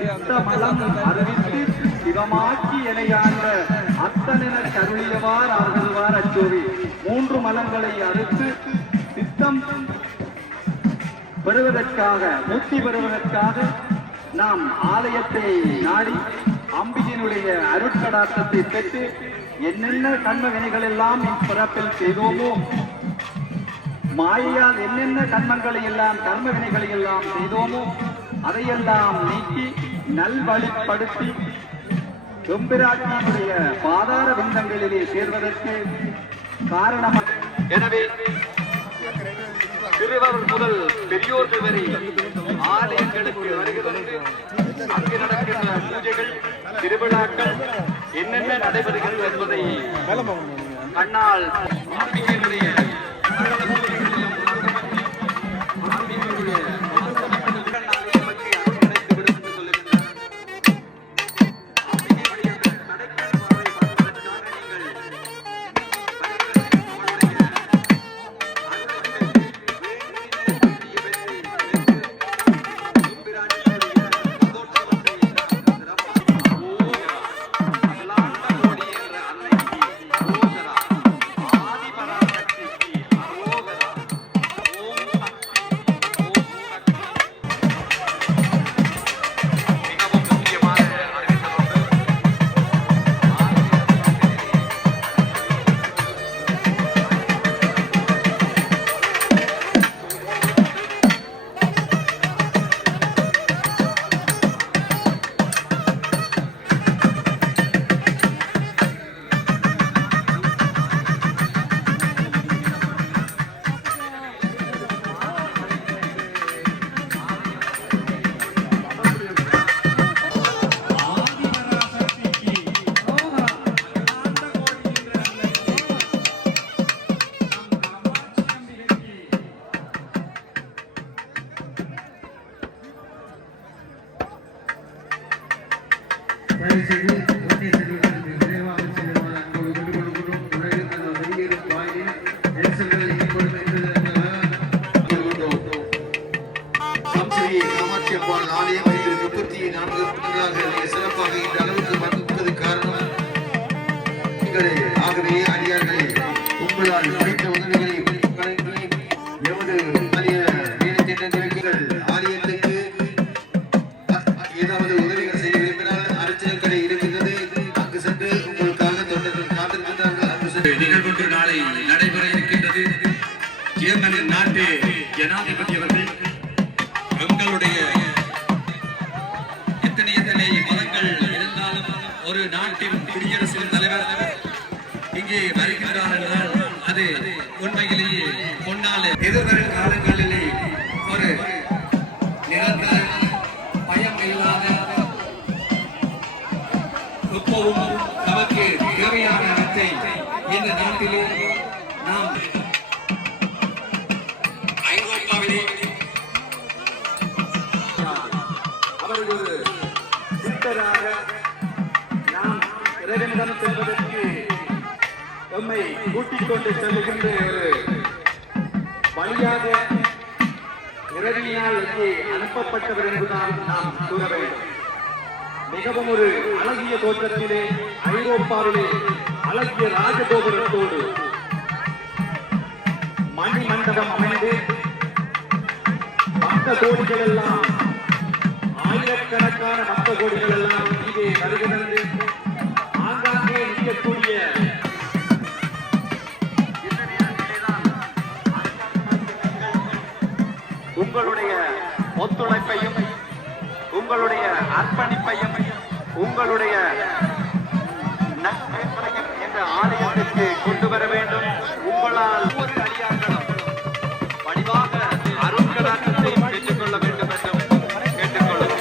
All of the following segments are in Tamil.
சித்தமலம் அறிவித்து சிவமாக்கி எனையாண்ட அத்தனென கருளியவார் அருள்வார் அச்சோவி. 3 மலங்களை அறுத்து சித்தம் பெறுவதற்காக முக்தி பெறுவதற்காக நாம் ஆலயத்தை நாடி அம்பிகையினுடைய அருட்கடாட்டத்தை பெற்று என்னென்ன கர்ம வினைகள் எல்லாம் இப்பிறப்பில் செய்தோமோ, மாயையால் என்னென்ன கர்மங்களை எல்லாம் கர்ம வினைகளை எல்லாம் செய்தோமோ அதையெல்லாம் நீக்கி நல்வழிப்படுத்தி எம்பிராட்டியினுடைய பாதார விந்தங்களிலே சேர்வதற்கு காரணமாக, எனவே சிறுவர் முதல் பெரியோர்கள் வரை ஆலயங்களுக்கு வருகிறது. அங்கு நடக்கின்ற பூஜைகள் திருவிழாக்கள் என்னென்ன நடைபெறுகிறது என்பதை கண்ணால் அம்பிகையினுடைய ஆகவே அடியார்களே, உங்களால் கிடைத்த உதவிகளை எமது ஆலயத்துக்கு ஏதாவது உதவிகள் செய்ய விரும்பினால் அரசியல் கடை இருக்கின்றது. அங்கு சென்று உங்களுக்காக தொண்டர்கள் காத்திருக்கின்றார்கள். அங்கு சென்று நிகழ்வு நாளை நடைபெற இருக்கின்றது. ஜெர்மனின் நாட்டு ஜனாதிபதி அவர்கள் எங்களுடைய எத்தனை மதங்கள் இருந்தாலும் ஒரு நாட்டின் குடியரசின் தலைவர் இங்கே வருகின்றார் என்றால் அது உண்மையிலேயே பொன்னால எதிர்வரும் காலங்களிலே ஒரு நிரந்தர பயம் இல்லாத எப்பவும் நமக்கு தேவையான இடத்தை இந்த நாட்டிலே நாம் ஐரோப்பாவிலே அவர்கள் ஒரு சித்தராக நாம் இறைவனிடம் செல்வதற்கு நம்மை கூட்டிக் கொண்டு செல்கின்ற ஒரு வழியாக இறைவனியால் இங்கே அனுப்பப்பட்டவர் என்றுதான் நாம் கூற வேண்டும். மிகவும் ஒரு அழகிய தோற்றத்திலே ஐரோப்பாவிலே அழகிய ராஜகோபுரத்தோடு மணி மண்டபம் அமைந்து பக்த கோடிகள் எல்லாம் ஆயிரக்கணக்கான பக்த கோடிகள் எல்லாம் இங்கே வருகிறது. ஆங்காங்கே நிற்கக்கூடிய உங்களுடைய ஒத்துழைப்பையும் உங்களுடைய அர்ப்பணிப்பையும் உங்களுடைய நன்மையும் இந்த ஆலயத்திற்கு கொண்டு வர வேண்டும். உங்களால் ஒவ்வொரு அடியார்களும் வடிவாக அருட்கடாட்சத்தை பெற்றுக் கொள்ள வேண்டும் என்றும் கேட்டுக்கொள்கிறோம்.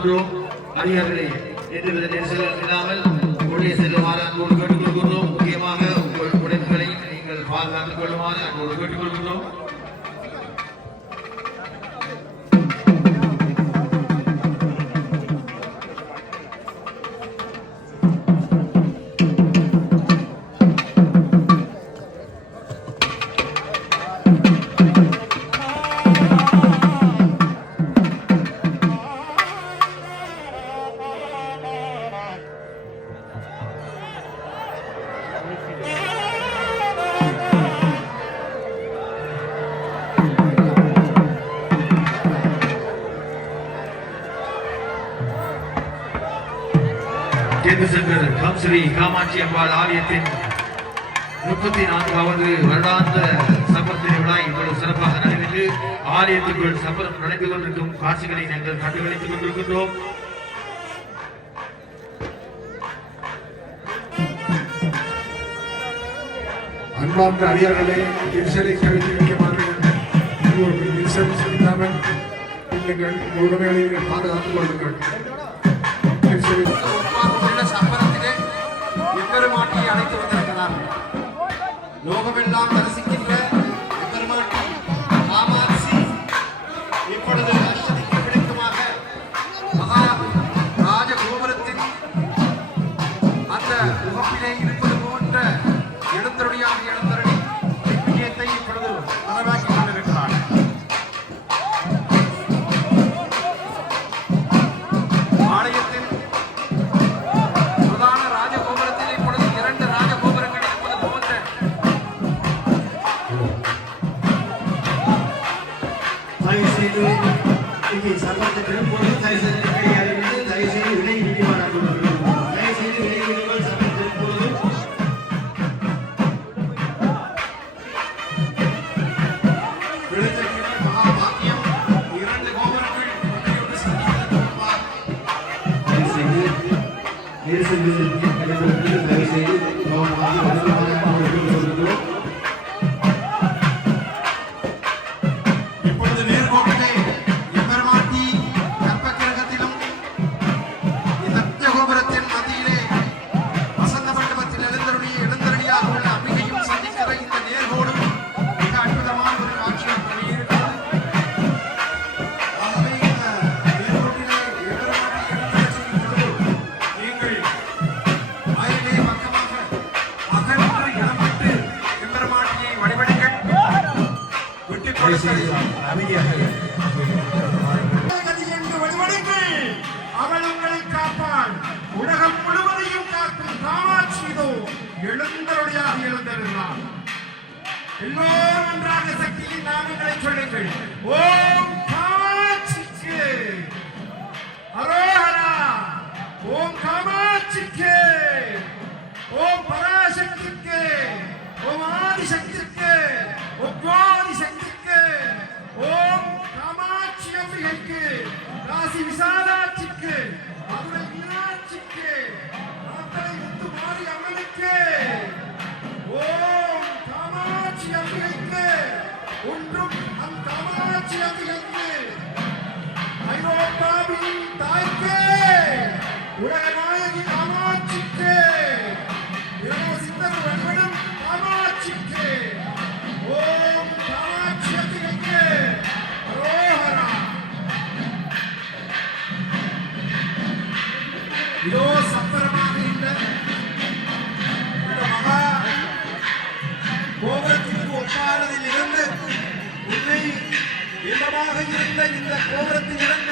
அதிகாரிகளே எந்தவித நெரிசலும் இல்லாமல் உள்ளே செல்லுமாறு அன்போடு கேட்டுக்கொள்கிறோம். முக்கியமாக உங்கள் உடைமைகளை நீங்கள் பாதுகாத்துக் கொள்ளுமாறு அன்போடு கேட்டுக்கொள்கிறோம். ஸ்ரீ காமாட்சி அம்பாள் ஆலயத்தின் 34வது வருடாந்த சப்பரத்தின் விழா இவ்வளவு சிறப்பாக நடைபெற்று ஆலயத்திற்குள் சப்பரம் நடந்து கொண்டிருக்கும் காட்சிகளை நாங்கள் கண்டுகளித்துக் கொண்டிருக்கின்றோம். அன்பார்ந்த அதிகாரிகளே, நெரிசலை கருத்தில் வைக்குமாறு நெரிசல் செலுத்தாமல் நீங்கள் உடமைகளை பாதுகாத்துக் கொள்ளுங்கள். சப்பரத்திலே எப்பெருமாட்டியை அழைத்து வந்திருக்கிறார். லோகமெல்லாம் தரிசிக்கின்ற எப்பெருமாட்டி காமாட்சி இப்பொழுது அஷ்டதிக்கு பிடிக்குமாக மகா ராஜ கோபுரத்தின் அந்த முகப்பிலே இருப்பது போன்ற எழுந்தருளியாக எழுந்தருளி விஷயத்தை இப்பொழுது நனவாக்கி கொண்டிருக்கிறார். ஆலயத்தில் பிரதான ராஜகோபுரத்தில் இப்பொழுது 2 ராஜகோபுரங்கள் இருப்பது போன்ற தயவுசெய்து இங்கே சம்பளத்தை பெறும்போது தயவுசெய்து விலை நிதிவாராக தயவுசெய்து விலை நிதிவாள் சம்பளம் பெறும்போது விழுந்திருக்கின்ற மகாபாக்கியம் 2 கோபுரங்கள் ஒன்றையொன்று சந்திப்பதற்குமார் தயவுசெய்து தயவுசெய்து இப்பொழுது நேர்கோட்டிலே எம்பெருமாட்டி கற்பக்கிரகத்திலும் இந்த கோபுரத்தின் மத்தியிலே வசந்த மண்டபத்தில் எழுந்தருளியாக உள்ள அம்பிகையும் சந்திக்கிற இந்த நேர்கோடு மிக அற்புதமான ஒரு காட்சியாக வெளியிருக்கிறது. ஆகவே இந்த நேர்கோட்டிலே எம்பெருமாட்டி எழுந்தருளச் செய்யும் பொழுது நீங்கள் வாயிலே பக்கமாக அகன்று இடம்பெற்று எம்பெருமாட்டியை வழிபடுங்கள். விட்டுக் கொடுங்கள். அவள் உங்களை காப்பாள். உலகம் முழுவதையும் காக்கும் காமாட்சி இதோ எழுந்தருளியாக எழுந்திருந்தாள். எல்லோரும் ஒன்றாக சக்தியின் நாமங்களை சொல்லுங்கள். ஓம் காமாட்சிக்கு அரோஹரா. ஓம் காமாட்சிக்கு. ஓம் பராசக்திக்கு. ஓம் ஆதிசக்திக்கு. ஓம் ஜோதிசக்திக்கு. ஓம் காமாட்சி அம்பிகைக்கு. காசி விசாலாட்சிக்கு. மதுரை மீனாட்சிக்கு. நாட்டை முத்து மாறி அம்மனுக்கு. ஓம் காமாட்சி அம்பிகைக்கு. ஒன்றும் அந்த காமாட்சி அம்பிகைக்கு. ஐரோப்பாவின் தாய்க்கு. உலக நாயகி காமாட்சிக்கு. இரவு சித்தர் வழிபடும் காமாட்சிக்கு. ஓம் காமாட்சி அம்பிகைக்கு அரோஹரா. இதோ சப்பரமாக இந்த மகா கோபுரத்திற்கு ஒப்பானதில் இருந்து உண்மை இல்லமாக இருந்த இந்த கோபுரத்தில் இருந்து